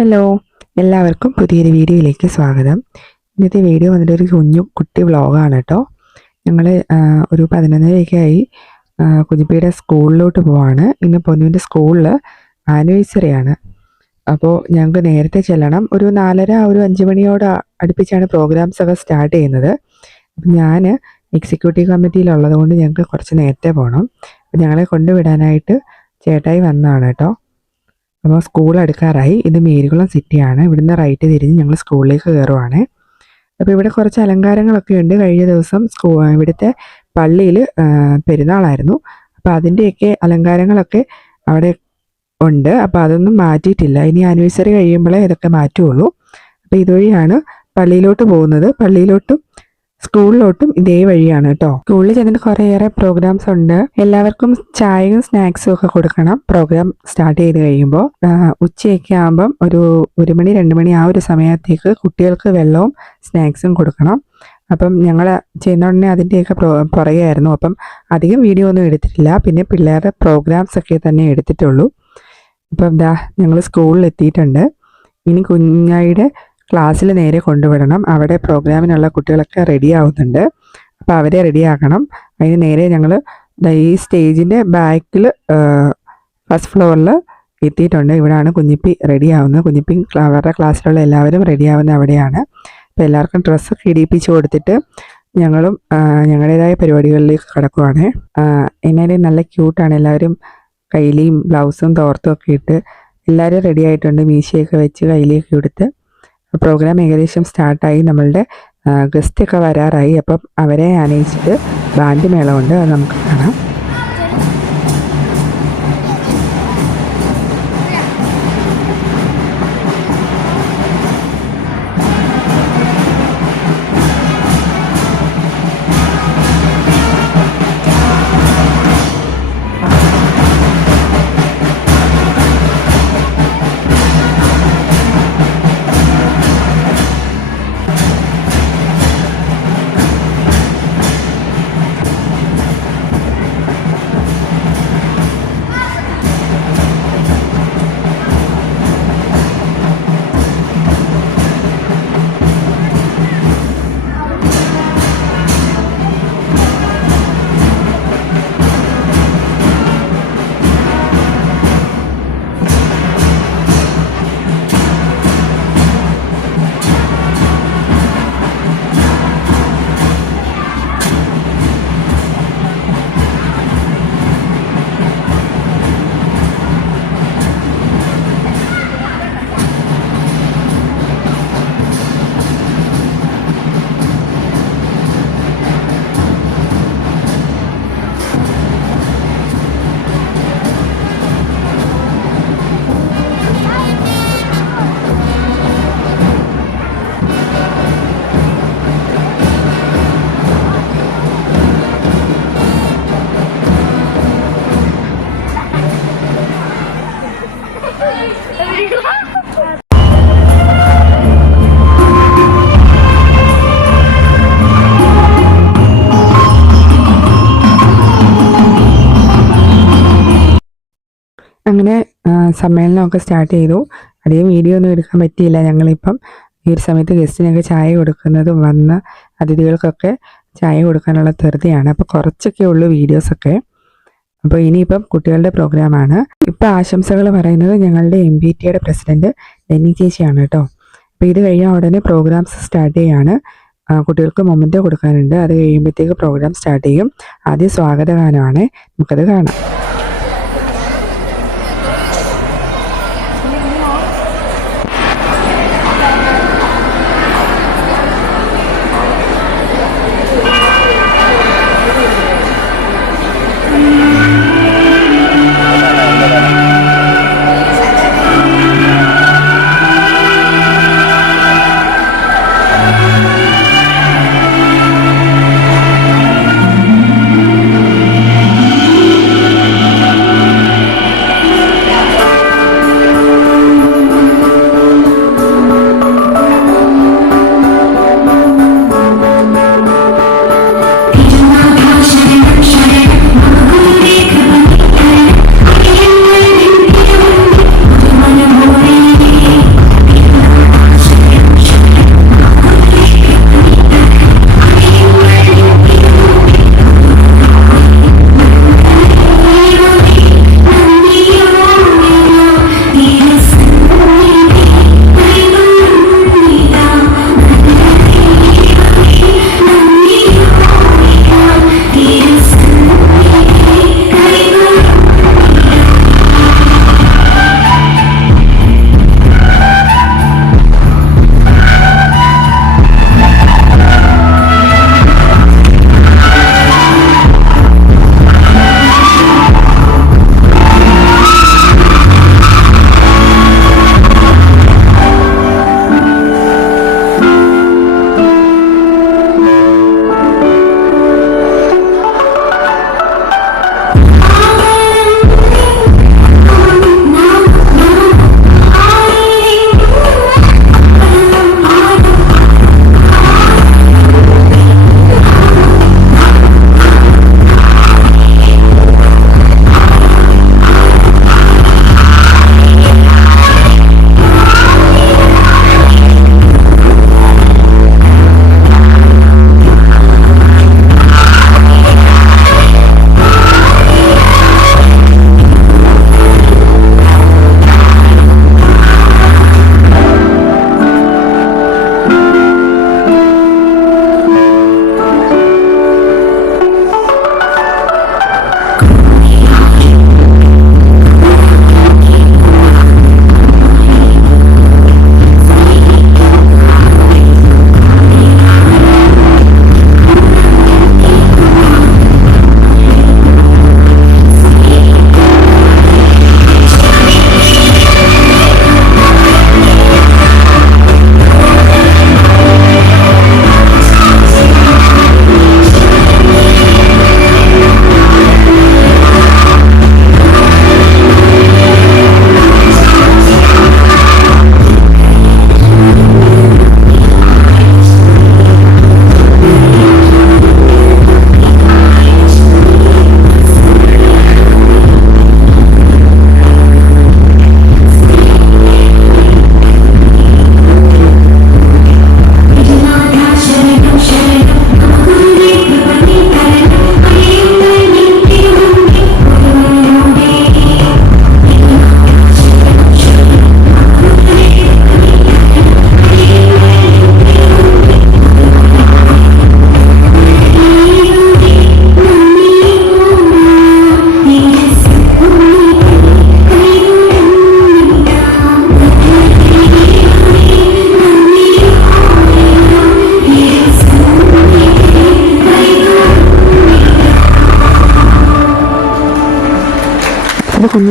Hello, എല്ലാവർക്കും പുതിയൊരു വീഡിയോയിലേക്ക് സ്വാഗതം. ഇന്നത്തെ വീഡിയോ വന്നിട്ട് ഒരു കുട്ടി വ്ളോഗാണ് കേട്ടോ. ഞങ്ങൾ ഒരു 11:30 ആയി കുഞ്ഞിപ്പിയുടെ സ്കൂളിലോട്ട് പോവാണ്. ഇന്ന് പൊന്നുവിൻ്റെ സ്കൂളിൽ ആനിവേഴ്സറി ആണ്. അപ്പോൾ ഞങ്ങൾക്ക് നേരത്തെ ചെല്ലണം. ഒരു 4:30 ഒരു 5 മണിയോട് അടുപ്പിച്ചാണ് പ്രോഗ്രാംസ് ഒക്കെ സ്റ്റാർട്ട് ചെയ്യുന്നത്. അപ്പം ഞാൻ എക്സിക്യൂട്ടീവ് കമ്മിറ്റിയിലുള്ളത് കൊണ്ട് ഞങ്ങൾക്ക് കുറച്ച് നേരത്തെ പോകണം. അപ്പം ഞങ്ങളെ കൊണ്ടുവിടാനായിട്ട് ചേട്ടായി വന്നതാണ് കേട്ടോ. അപ്പോൾ സ്കൂൾ അടുക്കാറായി. ഇത് മേരികുളം സിറ്റിയാണ്. ഇവിടുന്ന് റൈറ്റ് തിരിഞ്ഞ് ഞങ്ങൾ സ്കൂളിലേക്ക് കയറുവാണ്. അപ്പോൾ ഇവിടെ കുറച്ച് അലങ്കാരങ്ങളൊക്കെ ഉണ്ട്. കഴിഞ്ഞ ദിവസം ഇവിടുത്തെ പള്ളിയിൽ പെരുന്നാളായിരുന്നു. അപ്പോൾ അതിൻ്റെയൊക്കെ അലങ്കാരങ്ങളൊക്കെ അവിടെ ഉണ്ട്. അപ്പോൾ അതൊന്നും മാറ്റിയിട്ടില്ല. ഇനി ആനിവേഴ്സറി കഴിയുമ്പോഴേ ഇതൊക്കെ മാറ്റുള്ളൂ. അപ്പോൾ ഇതുവഴിയാണ് പള്ളിയിലോട്ട് പോകുന്നത്. പള്ളിയിലോട്ടും സ്കൂളിലോട്ടും ഇതേ വഴിയാണ് കേട്ടോ. സ്കൂളിൽ ചെന്നിട്ട് കുറേയേറെ പ്രോഗ്രാംസ് ഉണ്ട്. എല്ലാവർക്കും ചായയും സ്നാക്സും ഒക്കെ കൊടുക്കണം പ്രോഗ്രാം സ്റ്റാർട്ട് ചെയ്ത് കഴിയുമ്പോൾ. ഉച്ചയൊക്കെ ആകുമ്പം ഒരു 1 മണി 2 മണി ആ ഒരു സമയത്തേക്ക് കുട്ടികൾക്ക് വെള്ളവും സ്നാക്സും കൊടുക്കണം. അപ്പം ഞങ്ങൾ ചെയ്യുന്ന ഉടനെ അതിൻ്റെയൊക്കെ പുറകെയായിരുന്നു. അപ്പം അധികം വീഡിയോ ഒന്നും എടുത്തിട്ടില്ല. പിന്നെ പിള്ളേരുടെ പ്രോഗ്രാംസ് ഒക്കെ തന്നെ എടുത്തിട്ടുള്ളൂ. അപ്പം ഞങ്ങൾ സ്കൂളിൽ എത്തിയിട്ടുണ്ട്. ഇനി കുഞ്ഞായിയുടെ ക്ലാസ്സിൽ നേരെ കൊണ്ടുവിടണം. അവിടെ പ്രോഗ്രാമിനുള്ള കുട്ടികളൊക്കെ റെഡി ആവുന്നുണ്ട്. അപ്പോൾ അവരെ റെഡിയാക്കണം. അതിന് നേരെ ഞങ്ങൾ ഈ സ്റ്റേജിൻ്റെ ബാക്കിൽ ഫസ്റ്റ് ഫ്ലോറിൽ എത്തിയിട്ടുണ്ട്. ഇവിടെയാണ് കുഞ്ഞിപ്പി റെഡി ആവുന്നത്. കുഞ്ഞിപ്പി അവരുടെ ക്ലാസ്സിലുള്ള എല്ലാവരും റെഡി ആവുന്നത് അവിടെയാണ്. അപ്പോൾ എല്ലാവർക്കും ഡ്രസ്സൊക്കെ ഇടിപ്പിച്ച് കൊടുത്തിട്ട് ഞങ്ങളും ഞങ്ങളുടേതായ പരിപാടികളിലേക്ക് കടക്കുവാണ്. എന്നാലും നല്ല ക്യൂട്ടാണ്. എല്ലാവരും കയ്യിലെയും ബ്ലൗസും തോർത്തും ഒക്കെ ഇട്ട് എല്ലാവരും റെഡി ആയിട്ടുണ്ട്. മീശയൊക്കെ വെച്ച് കയ്യിലേക്ക് കൊടുത്ത് പ്രോഗ്രാം ഏകദേശം സ്റ്റാർട്ടായി. നമ്മളുടെ ഗസ്റ്റൊക്കെ വരാറായി. അപ്പം അവരെ ആനയിച്ചിട്ട് ബാൻഡ് മേളമുണ്ട്. അത് നമുക്ക് കാണാം. അങ്ങനെ സമ്മേളനമൊക്കെ സ്റ്റാർട്ട് ചെയ്തു. അധികം വീഡിയോ ഒന്നും എടുക്കാൻ പറ്റിയില്ല. ഞങ്ങളിപ്പം ഈ ഒരു സമയത്ത് ഗസ്റ്റിനൊക്കെ ചായ കൊടുക്കുന്നതും വന്ന അതിഥികൾക്കൊക്കെ ചായ കൊടുക്കാനുള്ള ധൃതിയാണ്. അപ്പോൾ കുറച്ചൊക്കെ ഉള്ളൂ വീഡിയോസൊക്കെ. അപ്പോൾ ഇനിയിപ്പം കുട്ടികളുടെ പ്രോഗ്രാമാണ്. ഇപ്പം ആശംസകൾ പറയുന്നത് ഞങ്ങളുടെ MBTയുടെ പ്രസിഡന്റ് ഡെന്നി ചേച്ചിയാണ് കേട്ടോ. അപ്പോൾ ഇത് കഴിഞ്ഞാൽ ഉടനെ പ്രോഗ്രാംസ് സ്റ്റാർട്ട് ചെയ്യാണ്. കുട്ടികൾക്ക് മൊമെൻ്റോ കൊടുക്കാനുണ്ട്. അത് കഴിയുമ്പോഴത്തേക്ക് പ്രോഗ്രാം സ്റ്റാർട്ട് ചെയ്യും. ആദ്യം സ്വാഗതഗാനമാണ്. നമുക്കത് കാണാം.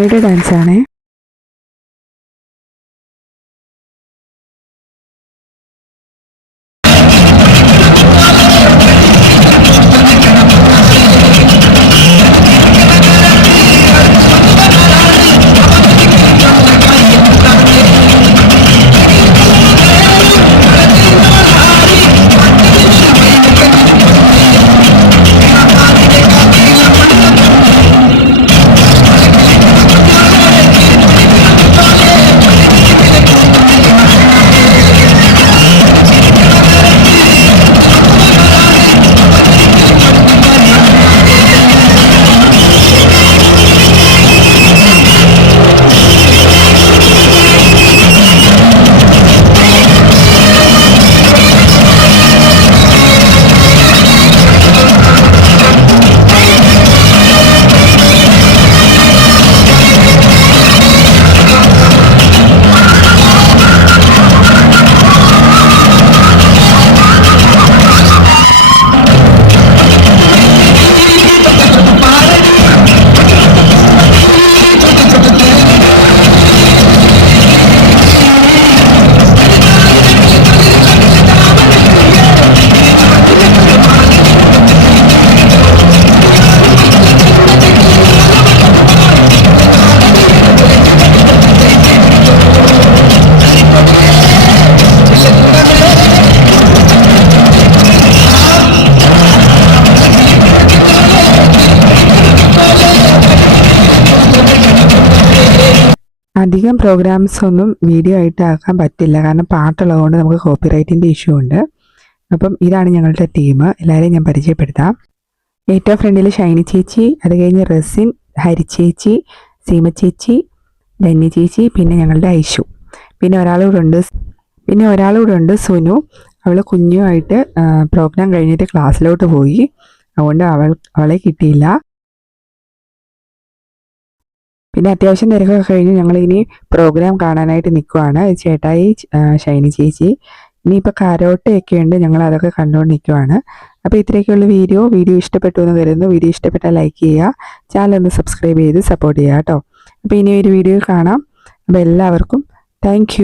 ഷെനായുടെ ഡാൻസാണേ. അധികം പ്രോഗ്രാംസ് ഒന്നും വീഡിയോ ആയിട്ട് ആക്കാൻ പറ്റില്ല, കാരണം പാട്ടുള്ളതുകൊണ്ട് നമുക്ക് കോപ്പിറൈറ്റിൻ്റെ ഇഷ്യൂ ഉണ്ട്. അപ്പം ഇതാണ് ഞങ്ങളുടെ ടീം. എല്ലാവരെയും ഞാൻ പരിചയപ്പെടുത്താം. ഏറ്റവും ഫ്രണ്ടിൽ ഷൈനി ചേച്ചി, അത് കഴിഞ്ഞ് റസിൻ, ഹരി ചേച്ചി, സീമ ചേച്ചി, ധന്യ ചേച്ചി, പിന്നെ ഞങ്ങളുടെ ഐഷു. പിന്നെ ഒരാളൂടെ ഉണ്ട് സുനു. അവൾ കുഞ്ഞുമായിട്ട് പ്രോഗ്രാം കഴിഞ്ഞിട്ട് ക്ലാസ്സിലോട്ട് പോയി, അതുകൊണ്ട് അവളെ കിട്ടിയില്ല. പിന്നെ അത്യാവശ്യം തിരക്കൊക്കെ കഴിഞ്ഞ് ഞങ്ങളിനി പ്രോഗ്രാം കാണാനായിട്ട് നിൽക്കുവാണ്. ചേട്ടായി, ഷൈനി ചേച്ചി, ഇനിയിപ്പോൾ കരോട്ടയൊക്കെ ഉണ്ട്, ഞങ്ങൾ അതൊക്കെ കണ്ടുകൊണ്ട് നിൽക്കുവാണ്. അപ്പോൾ ഇത്രയൊക്കെയുള്ള വീഡിയോ ഇഷ്ടപ്പെട്ടു എന്ന് കരുതുന്നു. വീഡിയോ ഇഷ്ടപ്പെട്ടാൽ ലൈക്ക് ചെയ്യുക, ചാനൽ ഒന്ന് സബ്സ്ക്രൈബ് ചെയ്ത് സപ്പോർട്ട് ചെയ്യുക കേട്ടോ. അപ്പോൾ ഇനി ഒരു വീഡിയോ കാണാം. അപ്പോൾ എല്ലാവർക്കും താങ്ക്